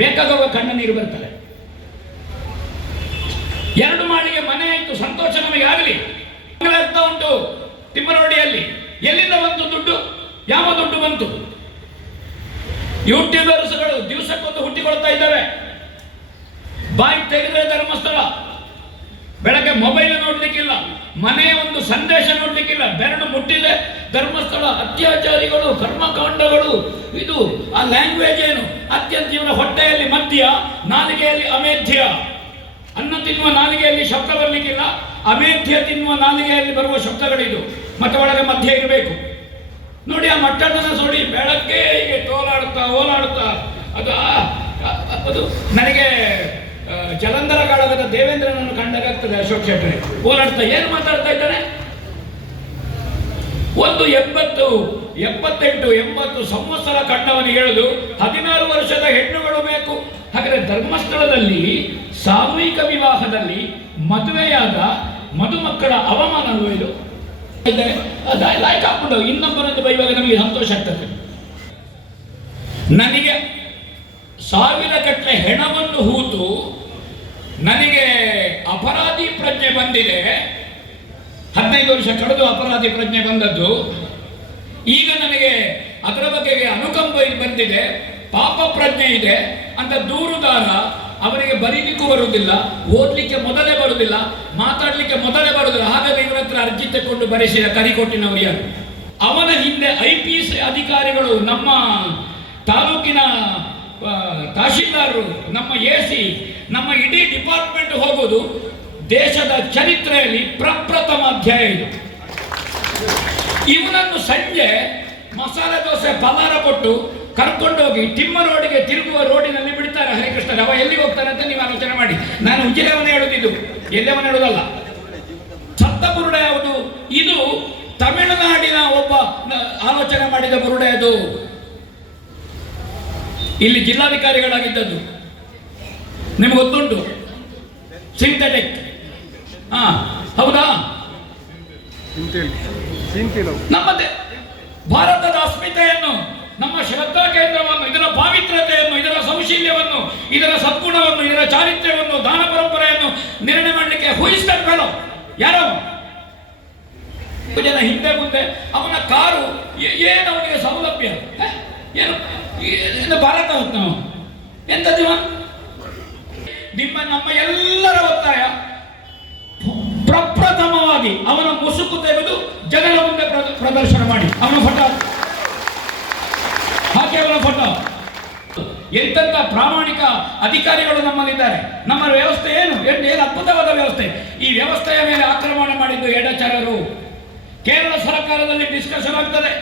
ಬೇಕಾಗುವ ಕಣ್ಣ ನೀರು ಬರ್ತದೆ. 2 ಮಾಳಿಗೆ ಮನೆ ಆಯ್ತು, ಸಂತೋಷ ನಮಗೆ ಆಗಲಿ. ಆಗ್ತಾ ಉಂಟು ತಿಮ್ಮರೋಡಿಯಲ್ಲಿ. ಎಲ್ಲಿಂದ ಬಂತು ದುಡ್ಡು? ಯಾವ ದುಡ್ಡು ಬಂತು? ಯೂಟ್ಯೂಬರ್ಸ್ಗಳು ದಿವಸಕ್ಕೊಂದು ಹುಟ್ಟಿಕೊಳ್ತಾ ಇದ್ದಾವೆ. ಬಾಯಿ ತೆಗೆದ್ರೆ ಧರ್ಮಸ್ಥಳ, ಬೆಳಗ್ಗೆ ಮೊಬೈಲ್ ನೋಡ್ಲಿಕ್ಕಿಲ್ಲ, ಮನೆ ಒಂದು ಸಂದೇಶ ನೋಡ್ಲಿಕ್ಕಿಲ್ಲ, ಬೆರಳು ಮುಟ್ಟಿದೆ ಧರ್ಮಸ್ಥಳ. ಅತ್ಯಾಚಾರಿಗಳು, ಕರ್ಮಕಾಂಡಗಳು, ಇದು ಆ ಲ್ಯಾಂಗ್ವೇಜ್ ಏನು? ಅತ್ಯಂತ ಇವರ ಹೊಟ್ಟೆಯಲ್ಲಿ ಮದ್ಯ, ನಾಲಿಗೆಯಲ್ಲಿ ಅಮೇಧ್ಯ. ಅನ್ನ ತಿನ್ನುವ ನಾಲಿಗೆಯಲ್ಲಿ ಶಬ್ದ ಬರಲಿಕ್ಕಿಲ್ಲ, ಅಮೇಧ್ಯ ತಿನ್ನುವ ನಾಲಿಗೆಯಲ್ಲಿ ಬರುವ ಶಬ್ದಗಳಿದು. ಮತ್ತೆ ಒಳಗೆ ಮಧ್ಯ ಇರಬೇಕು. ನೋಡಿ ಆ ಮಟ್ಟದನ್ನ ನೋಡಿ, ಬೆಳಗ್ಗೆ ಹೀಗೆ ಓಲಾಡ್ತಾ ಅದು ನನಗೆ ಜಲಂಧರ ಕಾಳಗದ ದೇವೇಂದ್ರನನ್ನು ಕಂಡಾಗ್ತದೆ. ಅಶೋಕ್ ಶೆಟ್ಟರ್ ಓಲಾಡ್ತಾ ಏನು ಮಾತಾಡ್ತಾ ಇದ್ದಾನೆ? ಒಂದು 70-80 ಸಂವತ್ಸರ ಕಂಡವನಿಗೆ ಹೇಳುದು 16 ವರ್ಷದ ಹೆಣ್ಣುಗಳು ಬೇಕು. ಹಾಗಾದ್ರೆ ಧರ್ಮಸ್ಥಳದಲ್ಲಿ ಸಾಮೂಹಿಕ ವಿವಾಹದಲ್ಲಿ ಮದುವೆಯಾದ ಮದುಮಕ್ಕಳ ಅವಮಾನವೂ ಇದು ಲಾಯ್ಕ್ ಹಾಕೊಂಡು ಇನ್ನೊಬ್ಬರನ್ನು ಬೈವಾಗ ನಮಗೆ ಸಂತೋಷ ಆಗ್ತದೆ. ನನಗೆ 1000 ಗಟ್ಟಲೆ ಹೆಣವನ್ನು ಹೂತು ನನಗೆ ಅಪರಾಧಿ ಪ್ರಜ್ಞೆ ಬಂದಿದೆ. 15 ವರ್ಷ ಕಳೆದು ಅಪರಾಧಿ ಪ್ರಜ್ಞೆ ಬಂದದ್ದು. ಈಗ ನನಗೆ ಅದರ ಬಗೆಗೆ ಅನುಕಂಪ ಬಂದಿದೆ, ಪಾಪ ಪ್ರಜ್ಞೆ ಇದೆ ಅಂತ ದೂರುದಾರ ಅವನಿಗೆ ಬರೀಲಿಕ್ಕೂ ಬರುವುದಿಲ್ಲ, ಓದ್ಲಿಕ್ಕೆ ಮೊದಲೇ ಬರುವುದಿಲ್ಲ, ಮಾತಾಡ್ಲಿಕ್ಕೆ ಮೊದಲೇ ಬರುವುದಿಲ್ಲ. ಹಾಗಾಗಿ ಇವರ ಹತ್ರ ಅರ್ಜಿ ತಕೊಂಡು ಬರೆಸಿದ ಕರಿಕೊಟ್ಟಿನವರು ಯಾರು? ಅವನ ಹಿಂದೆ IPS ಅಧಿಕಾರಿಗಳು, ನಮ್ಮ ತಾಲೂಕಿನ ತಹಶೀಲ್ದಾರರು, ನಮ್ಮ AC, ನಮ್ಮ ಇಡೀ ಡಿಪಾರ್ಟ್ಮೆಂಟ್ ಹೋಗುವುದು ದೇಶದ ಚರಿತ್ರೆಯಲ್ಲಿ ಪ್ರಪ್ರಥಮ ಅಧ್ಯಾಯ ಇದು. ಇವನನ್ನು ಸಂಜೆ ಮಸಾಲೆ ದೋಸೆ ಪಲಾರ ಕೊಟ್ಟು ಕರ್ಕೊಂಡೋಗಿ ತಿಮ್ಮರೋಡಿಗೆ ತಿರುಗುವ ರೋಡಿನಲ್ಲಿ ಬಿಡ್ತಾರೆ. ಹರಿಕೃಷ್ಣ ಅವ ಎಲ್ಲಿಗೆ ಹೋಗ್ತಾನೆ ಅಂತ ನೀವು ಆಲೋಚನೆ ಮಾಡಿ. ನಾನು ಉಜಿರೆಯವನ ಹೇಳುತ್ತಿದ್ದು, ಎಲ್ಲವನ್ನ ಹೇಳುವುದಲ್ಲ. ಸತ್ತ ಬುರುಡ ಯಾವುದು? ಇದು ತಮಿಳುನಾಡಿನ ಒಬ್ಬ ಆಲೋಚನೆ ಮಾಡಿದ ಬುರುಡ ಅದು. ಇಲ್ಲಿ ಜಿಲ್ಲಾಧಿಕಾರಿಗಳಾಗಿದ್ದದ್ದು ನಿಮ್ಗೆ ಗೊತ್ತುಂಟು, ಸಿಂಥೆಟಿಕ್. ಹೌದಾ? ನಮ್ಮದೇ ಭಾರತದ ಅಸ್ಮಿತೆಯನ್ನು, ನಮ್ಮ ಶ್ರದ್ಧಾ ಕೇಂದ್ರವನ್ನು, ಇದರ ಪಾವಿತ್ರತೆಯನ್ನು, ಇದರ ಸೌಶೀಲ್ಯವನ್ನು, ಇದರ ಸದ್ಗುಣವನ್ನು, ಇದರ ಚಾರಿತ್ರ್ಯವನ್ನು, ದಾನ ಪರಂಪರೆಯನ್ನು ನಿರ್ಣಯ ಮಾಡಲಿಕ್ಕೆ ಹುಯಿಸ್ತಾರೋ ಯಾರೋ ಜನ ಹಿಂದೆ ಮುಂದೆ. ಅವನ ಕಾರು ಏನು, ಅವನಿಗೆ ಸೌಲಭ್ಯ ಏನು? ಭಾರತ ಹೊತ್ತು ನಾವು ಎಂತದಿವ ನಮ್ಮ ಎಲ್ಲರ ಒತ್ತಾಯ ಪ್ರಪ್ರಥಮವಾಗಿ ಅವನ ಮುಸುಕು ತೆಗೆದು ಜನರ ಮುಂದೆ ಪ್ರದರ್ಶನ ಮಾಡಿ ಅವನ ಫೋಟೋ ಹಾಕಿ, ಅವನ ಫೋಟೋ. ಎಂತೆಂಥ ಪ್ರಾಮಾಣಿಕ ಅಧಿಕಾರಿಗಳು ನಮ್ಮಲ್ಲಿದ್ದಾರೆ. ನಮ್ಮ ವ್ಯವಸ್ಥೆ ಏನು ಅದ್ಭುತವಾದ ವ್ಯವಸ್ಥೆ. ಈ ವ್ಯವಸ್ಥೆಯ ಮೇಲೆ ಆಕ್ರಮಣ ಮಾಡಿದ್ದು ಎಡಚರರು. ಕೇರಳ ಸರ್ಕಾರದಲ್ಲಿ ಡಿಸ್ಕಷನ್ ಆಗ್ತದೆ,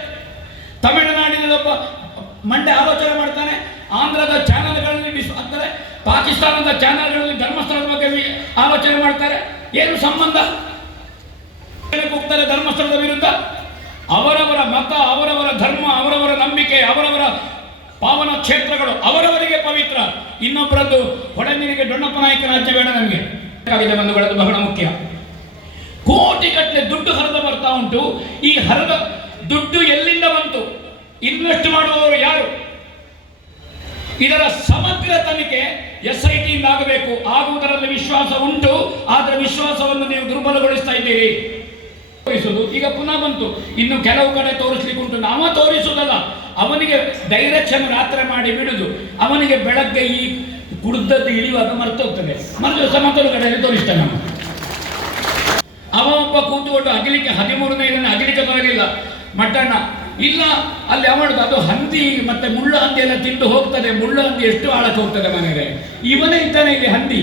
ತಮಿಳುನಾಡಿನಲ್ಲೊಬ್ಬ ಮಂಡೆ ಆಲೋಚನೆ ಮಾಡ್ತಾನೆ, ಆಂಧ್ರದ ಚಾನೆಲ್ಗಳಲ್ಲಿ ಆಗ್ತದೆ, ಪಾಕಿಸ್ತಾನದ ಚಾನೆಲ್ಗಳಲ್ಲಿ ಧರ್ಮಸ್ಥಳದ ಬಗ್ಗೆ ಆಲೋಚನೆ ಮಾಡ್ತಾರೆ. ಏನು ಸಂಬಂಧ? ಹೋಗ್ತಾರೆ ಧರ್ಮಸ್ಥಳದ ವಿರುದ್ಧ. ಅವರವರ ಮತ, ಅವರವರ ಧರ್ಮ, ಅವರವರ ನಂಬಿಕೆ, ಅವರವರ ಪಾವನ ಕ್ಷೇತ್ರಗಳು ಅವರವರಿಗೆ ಪವಿತ್ರ. ಇನ್ನೊಬ್ಬರದ್ದು ಹೊಳೆನೀರಿಗೆ ಡೊಣ್ಣಪ್ಪ ನಾಯಕ ರಾಜ್ಯ ಬೇಡ ನಮಗೆ. ಬಂಧುಗಳದ್ದು ಬಹಳ ಮುಖ್ಯ. ಕೋಟಿಗಟ್ಟಲೆ ದುಡ್ಡು ಹರಿದು ಬರ್ತಾ ಉಂಟು. ಈ ಹರಿದ ದುಡ್ಡು ಎಲ್ಲಿಂದ ಬಂತು? ಇನ್ವೆಸ್ಟ್ ಮಾಡುವವರು ಯಾರು? ಇದರ ಸಮಗ್ರ ತನಿಖೆ SIT ಇಂದ ಆಗಬೇಕು. ಆಗುವುದರಲ್ಲಿ ವಿಶ್ವಾಸ ಉಂಟು, ಆದರೆ ವಿಶ್ವಾಸವನ್ನು ನೀವು ದುರ್ಬಲಗೊಳಿಸ್ತಾ ಇದ್ದೀರಿ. ತೋರಿಸುವುದು ಈಗ ಪುನಃ ಬಂತು. ಇನ್ನು ಕೆಲವು ಕಡೆ ತೋರಿಸ್ಲಿಕ್ಕೆ ಉಂಟು. ನಾವ ತೋರಿಸುವುದಲ್ಲ, ಅವನಿಗೆ ಡೈರೆಕ್ಷನ್ ರಾತ್ರಿ ಮಾಡಿ ಬಿಡುದು. ಅವನಿಗೆ ಬೆಳಗ್ಗೆ ಈ ಕುಡ್ದದ್ದು ಇಳಿಯುವಾಗ ಮರ್ತೋಗ್ತದೆ. ಮರುದಿವಸ ಮತ್ತೊಂದು ಕಡೆಯಲ್ಲಿ ತೋರಿಸ್ತಾನೆ. ಅವ ಒಬ್ಬ ಕೂತುಕೊಂಡು ಅಗಲಿಕ್ಕೆ 13ನೇ ದಿನ ಅಗಲಿಕ್ಕೆ ಬರಲಿಲ್ಲ ಮಟನ್ನ ಇಲ್ಲ, ಅಲ್ಲಿ ಅವಳದು ಅದು ಹಂದಿ ಮತ್ತೆ ಮುಳ್ಳು ಹಂದಿ ಎಲ್ಲ ತಿಂದು ಹೋಗ್ತದೆ. ಮುಳ್ಳು ಹಂದಿ ಎಷ್ಟು ಆಳಕ್ಕೆ ಹೋಗ್ತದೆ ಮನೆಗೆ. ಇವನೇ ಇದ್ದಾನೆ ಇಲ್ಲಿ ಹಂದಿ.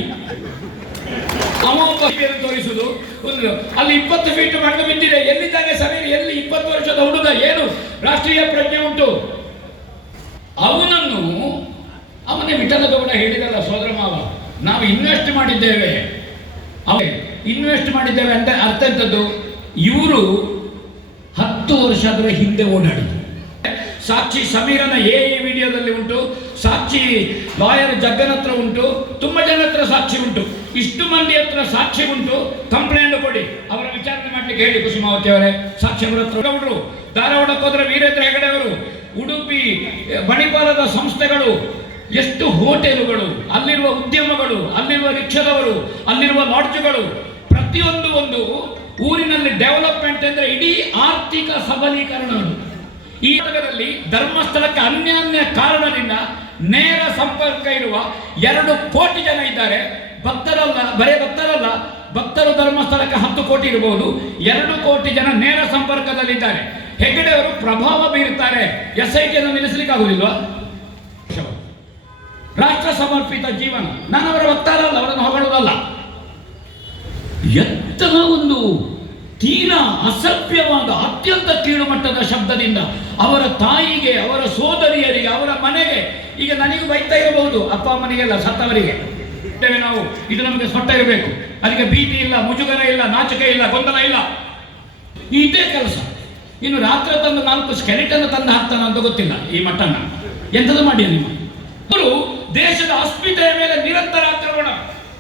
ಅವ ಒಬ್ಬ ತೋರಿಸುವುದು ಒಂದು ಅಲ್ಲಿ 20 ಫೀಟ್ ಮಣ್ಣು ಬಿದ್ದಿದೆ. ಎಲ್ಲಿದ್ದಾನೆ ಸಮೀರ್? ಎಲ್ಲಿ 20 ವರ್ಷದ ಹುಡುಗ? ಏನು ರಾಷ್ಟ್ರೀಯ ಪ್ರಜ್ಞೆ ಉಂಟು? ಅವನೇ ವಿಠಲಗೌಡ ಹೇಳಿದಲ್ಲ, ಸೋದರ ಮಾವ, ನಾವು ಇನ್ವೆಸ್ಟ್ ಮಾಡಿದ್ದೇವೆ ಅಂತ ಅರ್ಥ ಎಂತದ್ದು? ಇವರು 10 ವರ್ಷದ ಹಿಂದೆ ಓಡಾಡಿದ್ರು. ಸಾಕ್ಷಿ ಸಮೀರನ ವಿಡಿಯೋದಲ್ಲಿ ಉಂಟು, ಸಾಕ್ಷಿ ಲಾಯರ್ ಜಗ್ಗನ ಹತ್ರ ಉಂಟು, ತುಂಬ ಜನ ಹತ್ರ ಸಾಕ್ಷಿ ಉಂಟು. ಇಷ್ಟು ಮಂದಿ ಹತ್ರ ಸಾಕ್ಷಿ ಉಂಟು. ಕಂಪ್ಲೇಂಟ್ ಕೊಡಿ, ಅವರ ವಿಚಾರಣೆ ಮಾಡ್ಲಿಕ್ಕೆ ಹೇಳಿ ಕುಸುಮಾವತಿ ಅವರೇ. ಸಾಕ್ಷಿ ಅವರ ಹತ್ರ ಗೌಡ್ರು, ಧಾರವಾಡಕ್ಕೆ ಹೋದ್ರೆ ವೀರೇಂದ್ರ ಹೆಗಡೆ ಅವರು, ಉಡುಪಿ ಮಣಿಪಾಲದ ಸಂಸ್ಥೆಗಳು, ಎಷ್ಟು ಹೋಟೆಲುಗಳು, ಅಲ್ಲಿರುವ ಉದ್ಯಮಗಳು, ಅಲ್ಲಿರುವ ರಿಕ್ಷಾದವರು, ಅಲ್ಲಿರುವ ಲಾಡ್ಜ್ಗಳು, ಪ್ರತಿಯೊಂದು ಒಂದು ಊರಿನಲ್ಲಿ ಡೆವಲಪ್ಮೆಂಟ್ ಅಂದರೆ ಇಡೀ ಆರ್ಥಿಕ ಸಬಲೀಕರಣ. ಈ ಜಾಗದಲ್ಲಿ ಧರ್ಮಸ್ಥಳಕ್ಕೆ ಅನ್ಯಾನ್ಯ ಕಾರಣದಿಂದ ನೇರ ಸಂಪರ್ಕ ಇರುವ 2 ಕೋಟಿ ಜನ ಇದ್ದಾರೆ. ಭಕ್ತರಲ್ಲ, ಬರೇ ಭಕ್ತರಲ್ಲ, ಭಕ್ತರು ಧರ್ಮಸ್ಥಳಕ್ಕೆ 10 ಕೋಟಿ ಇರಬಹುದು. 2 ಕೋಟಿ ಜನ ನೇರ ಸಂಪರ್ಕದಲ್ಲಿದ್ದಾರೆ. ಹೆಗಡೆ ಅವರು ಪ್ರಭಾವ ಬೀರುತ್ತಾರೆ. SIT ಅನ್ನು ನಿಲ್ಲಿಸಲಿಕ್ಕೆ ಆಗುದಿಲ್ವಾ? ರಾಷ್ಟ್ರ ಸಮರ್ಪಿತ ಜೀವನ. ನಾನು ಅವರ ವಕ್ತಾರಲ್ಲ, ಅವರನ್ನು ಹೊಗಳುವುದಲ್ಲ. ಎಂತಹ ಒಂದು ತೀರಾ ಅಸಭ್ಯವಾದ ಅತ್ಯಂತ ಕೀಳುಮಟ್ಟದ ಶಬ್ದದಿಂದ ಅವರ ತಾಯಿಗೆ, ಅವರ ಸೋದರಿಯರಿಗೆ, ಅವರ ಮನೆಗೆ, ಈಗ ನನಗೂ ಬೈತಾ ಇರಬಹುದು, ಅಪ್ಪ ಅಮ್ಮನಿಗೆಲ್ಲ, ಸತ್ತವರಿಗೆ. ನಾವು ಇದು ನಮಗೆ ಸೊಟ್ಟ ಇರಬೇಕು, ಅದಕ್ಕೆ ಭೀತಿ ಇಲ್ಲ, ಮುಜುಗರ ಇಲ್ಲ, ನಾಚಿಕೆ ಇಲ್ಲ, ಗೊಂದಲ ಇಲ್ಲ, ಇದೇ ಕೆಲಸ. ಇನ್ನು ರಾತ್ರಿ ತಂದು 4 ಸ್ಕೆಲಿಟನ್ ತಂದು ಹಾಕ್ತಾನ ಅಂತ ಗೊತ್ತಿಲ್ಲ ಈ ಮಟ್ಟನ್ನ. ಎಂಥದ್ದು ಮಾಡಿ ನೀವು? ಅವರು ದೇಶದ ಅಸ್ಮಿತೆಯ ಮೇಲೆ ನಿರಂತರ ಆಕ್ರಮಣ.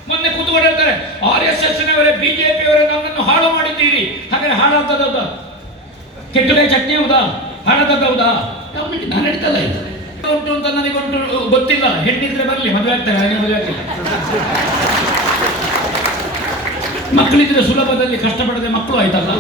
ಮೊನ್ನೆ ಕೂತ್ಕೊಂಡಿರ್ತಾರೆ, RSS ನವರೇ, BJP ಅವರೇ ನಮ್ಮನ್ನು ಹಾಳು ಮಾಡಿದ್ದೀರಿ. ಹಾಗಾದ್ರೆ ಹಾಳಾಗ್ತದ? ಕೆಟ್ಟುಗೆ ಚಟ್ನಿ ಹೌದಾ? ಹಾಳಾದದ ಹೌದಾ? ನಾನು ನಡೀತಲ್ಲ ಇದು ಉಂಟು ಅಂತ ನನಗೆ ಗೊತ್ತಿಲ್ಲ. ಹೆಣ್ಣಿದ್ರೆ ಬರಲಿ, ಮದುವೆ ಆಗ್ತಾರೆ, ನನಗೆ ಮದುವೆ ಆಗ್ತಿಲ್ಲ. ಮಕ್ಕಳಿದ್ರೆ ಸುಲಭದಲ್ಲಿ ಕಷ್ಟಪಡದೆ ಮಕ್ಕಳು ಆಯ್ತಲ್ಲ.